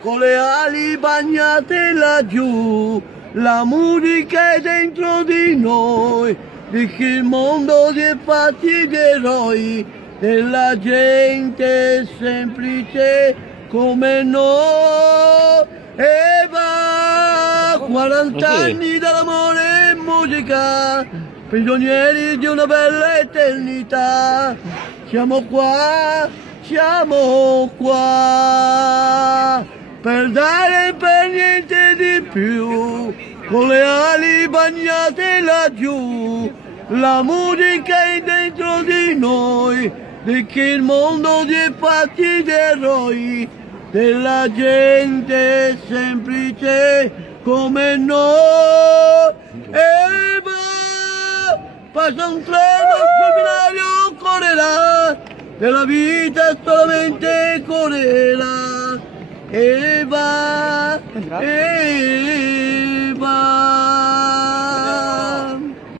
con le ali bagnate laggiù, la musica è dentro di noi, di che il mondo è fatti di eroi, della gente semplice come noi. E va 40 anni dall'amore e musica, prigionieri di una bella eternità. Siamo qua per dare per niente di più, con le ali bagnate laggiù, la musica è dentro di noi, di che il mondo è fatti di eroi, della gente semplice come noi. E va, passa un treno sul binario, correrà, della vita solamente correrà. E va,